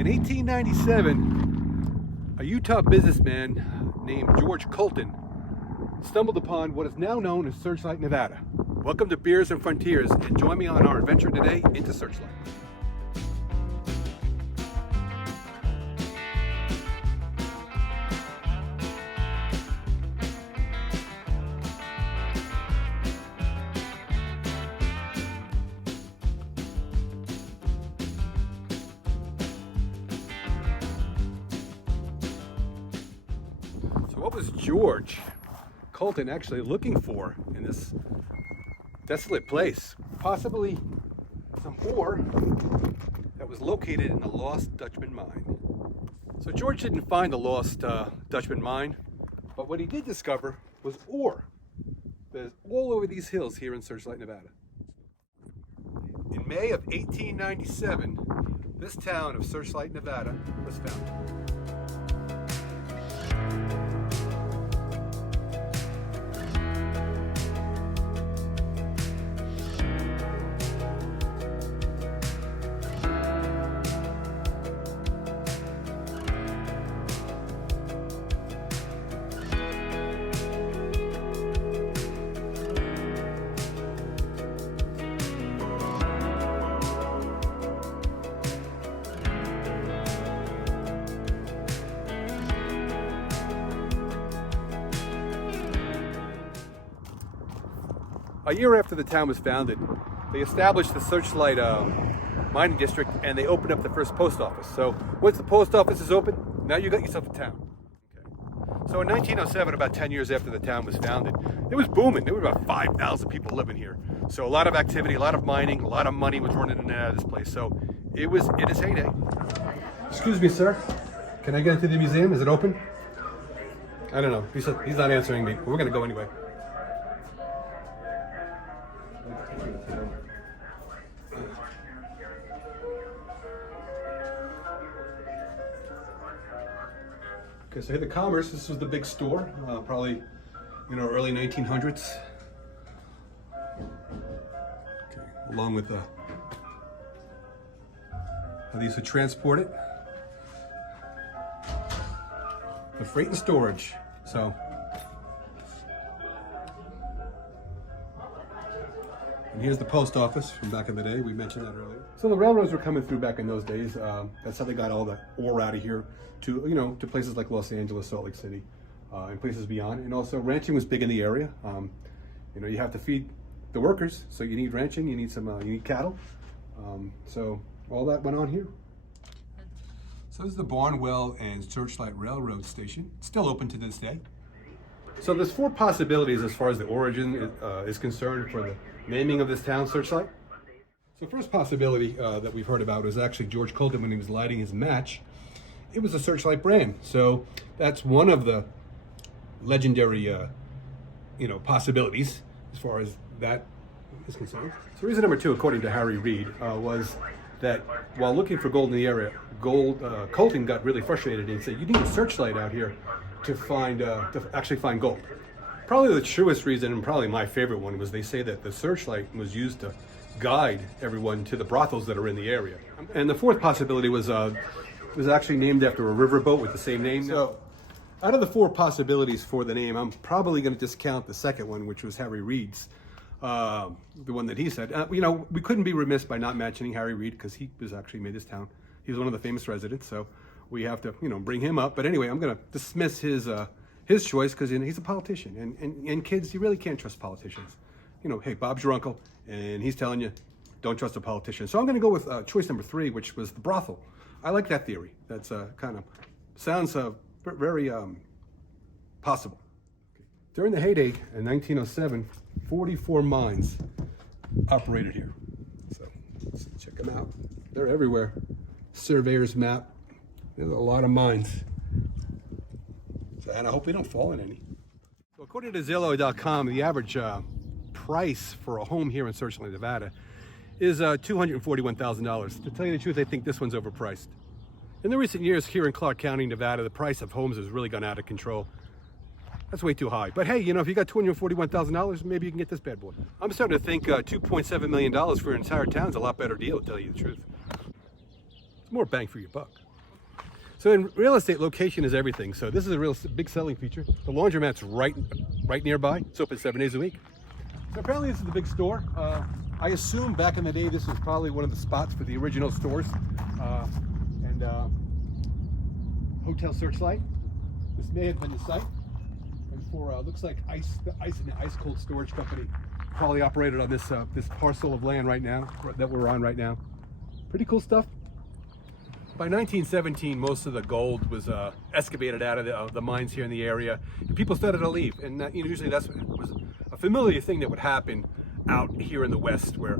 In 1897, a Utah businessman named George Colton stumbled upon what is now known as Searchlight, Nevada. Welcome to Beers and Frontiers, and join me on our adventure today into Searchlight. What was George Colton actually looking for in this desolate place? Possibly some ore that was located in the lost Dutchman mine. So George didn't find the lost Dutchman mine, but what he did discover was ore that's all over these hills here in Searchlight, Nevada. In May of 1897, this town of Searchlight, Nevada was founded. A year after the town was founded, they established the Searchlight mining district, and they opened up the first post office. So once the post office is open, now you got yourself a town. Okay. So in 1907, about 10 years after the town was founded, it was booming. There were about 5,000 people living here. So a lot of activity, a lot of mining, a lot of money was running in and out of this place. So it is heyday. Excuse me, sir. Can I get into the museum? Is it open? I don't know. He's not answering me. We're gonna go anyway. Okay, so here the Commerce, this was the big store, probably, early 1900s. Okay, along with how they used to transport it. The freight and storage, so. And here's the post office from back in the day. We mentioned that earlier. So the railroads were coming through back in those days. That's how they got all the ore out of here to places like Los Angeles, Salt Lake City, and places beyond. And also ranching was big in the area. You have to feed the workers, so you need ranching. You need you need cattle. So all that went on here. So this is the Barnwell and Searchlight Railroad Station. It's still open to this day. So there's four possibilities as far as the origin is concerned for the naming of this town, Searchlight. So the first possibility that we've heard about is actually George Colton when he was lighting his match. It was a Searchlight brand. So that's one of the legendary, possibilities as far as that is concerned. So reason number two, according to Harry Reid, was that while looking for gold in the area, Colton got really frustrated and said, "You need a searchlight out here to actually find gold." Probably the truest reason, and probably my favorite one, was they say that the searchlight was used to guide everyone to the brothels that are in the area. And the fourth possibility was actually named after a riverboat with the same name. So out of the four possibilities for the name, I'm probably going to discount the second one, which was Harry Reid's, the one that he said. We couldn't be remiss by not mentioning Harry Reid because he was actually made this town. He was one of the famous residents, so we have to, bring him up. But anyway, I'm going to dismiss his choice because he's a politician, and kids, you really can't trust politicians. Hey, Bob's your uncle, and he's telling you, don't trust a politician. So I'm going to go with choice number three, which was the brothel. I like that theory. That's kind of sounds very possible. Okay. During the heyday in 1907, 44 mines operated here. So let's check them out. They're everywhere. Surveyor's map. There's a lot of mines. And I hope they don't fall in any. So according to Zillow.com, the average price for a home here in Searchlight, Nevada is $241,000. To tell you the truth, I think this one's overpriced. In the recent years here in Clark County, Nevada, the price of homes has really gone out of control. That's way too high. But hey, if you got $241,000, maybe you can get this bad boy. I'm starting to think $2.7 million for an entire town is a lot better deal, to tell you the truth. It's more bang for your buck. So in real estate, location is everything. So this is a real big selling feature. The laundromat's right nearby. It's open 7 days a week. So apparently this is the big store. I assume back in the day this was probably one of the spots for the original stores. And Hotel Searchlight. This may have been the site. And for looks like the ice cold storage company probably operated on this this parcel of land right now that we're on right now. Pretty cool stuff. By 1917, most of the gold was excavated out of the mines here in the area, and people started to leave. And usually that was a familiar thing that would happen out here in the West, where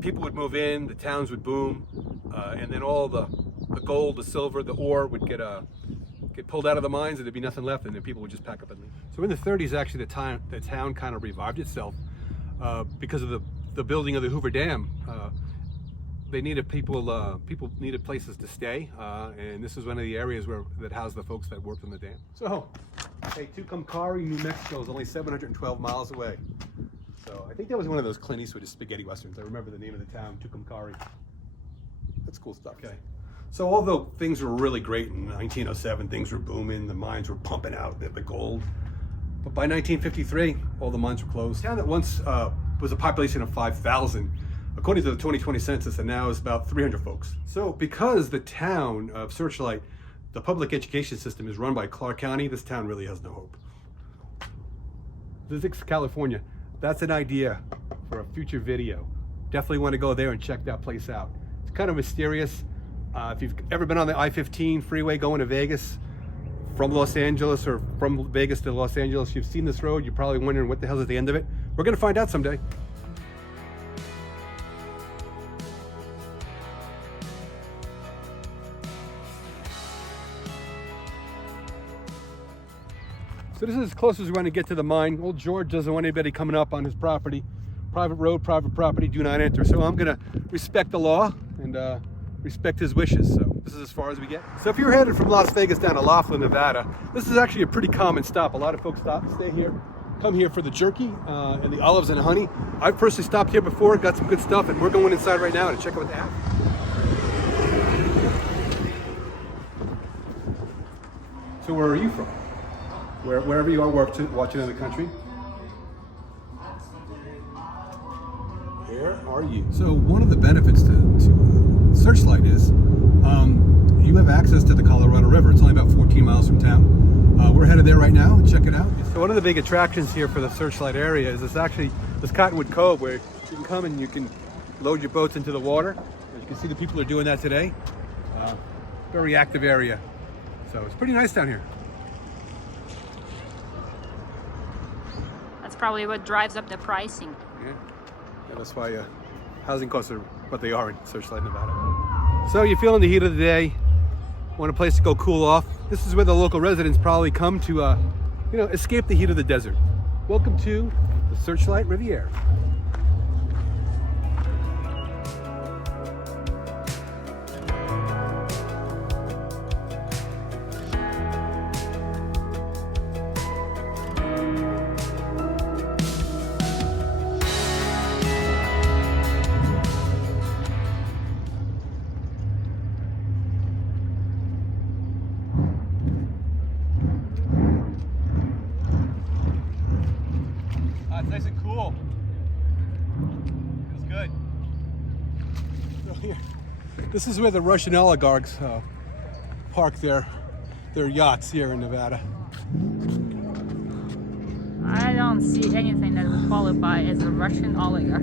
people would move in, the towns would boom, and then all the gold, the silver, the ore would get pulled out of the mines, and there'd be nothing left, and then people would just pack up and leave. So in the 30s, actually, the town kind of revived itself because of the building of the Hoover Dam. They needed people needed places to stay, and this is one of the areas that housed the folks that worked on the dam. So, hey, Tucumcari, New Mexico is only 712 miles away. So I think that was one of those Clint Eastwood spaghetti westerns. I remember the name of the town, Tucumcari. That's cool stuff. Okay. So although things were really great in 1907, things were booming, the mines were pumping out the gold. But by 1953, all the mines were closed. A town that once was a population of 5,000, according to the 2020 census, and now is about 300 folks. So because the town of Searchlight, the public education system is run by Clark County, this town really has no hope. Zix, California. That's an idea for a future video. Definitely want to go there and check that place out. It's kind of mysterious. If you've ever been on the I-15 freeway going to Vegas from Los Angeles, or from Vegas to Los Angeles, you've seen this road, you're probably wondering what the hell's at the end of it. We're going to find out someday. So this is as close as we're going to get to the mine. Old George doesn't want anybody coming up on his property. Private road, private property, do not enter. So I'm going to respect the law and respect his wishes. So this is as far as we get. So if you're headed from Las Vegas down to Laughlin, Nevada, this is actually a pretty common stop. A lot of folks stay here, come here for the jerky and the olives and honey. I've personally stopped here before, got some good stuff, and we're going inside right now to check out what they have. So where are you from? Wherever you are watching in the country. Where are you? So one of the benefits to Searchlight is you have access to the Colorado River. It's only about 14 miles from town. We're headed there right now. Check it out. So one of the big attractions here for the Searchlight area is this Cottonwood Cove, where you can come and you can load your boats into the water. As you can see, the people are doing that today. Very active area. So it's pretty nice down here. That's probably what drives up the pricing. Yeah, that's why housing costs are what they are in Searchlight, Nevada. So you're feeling the heat of the day, want a place to go cool off. This is where the local residents probably come to, escape the heat of the desert. Welcome to the Searchlight Riviera. It's nice and cool. Feels good. So here, this is where the Russian oligarchs park their yachts here in Nevada. I don't see anything that would qualify as a Russian oligarch.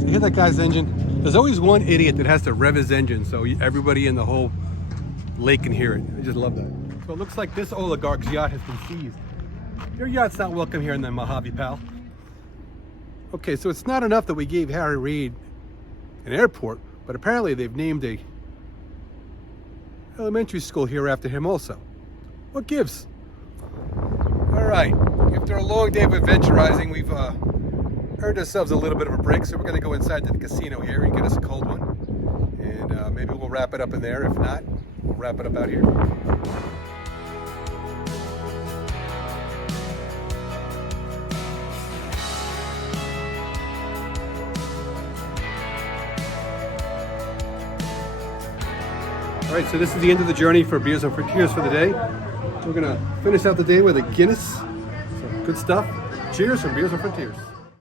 So hear that guy's engine? There's always one idiot that has to rev his engine so everybody in the whole lake can hear it. I just love that. So it looks like this oligarch's yacht has been seized. Your yacht's not welcome here in the Mojave, pal. Okay, so it's not enough that we gave Harry Reid an airport, but apparently they've named a elementary school here after him also. What gives? All right, after a long day of adventurizing, we've earned ourselves a little bit of a break, so we're gonna go inside to the casino here and get us a cold one. And maybe we'll wrap it up in there. If not, we'll wrap it up out here. All right, so this is the end of the journey for Beers on Frontiers for the day. We're gonna finish out the day with a Guinness. So good stuff. Cheers from Beers on Frontiers.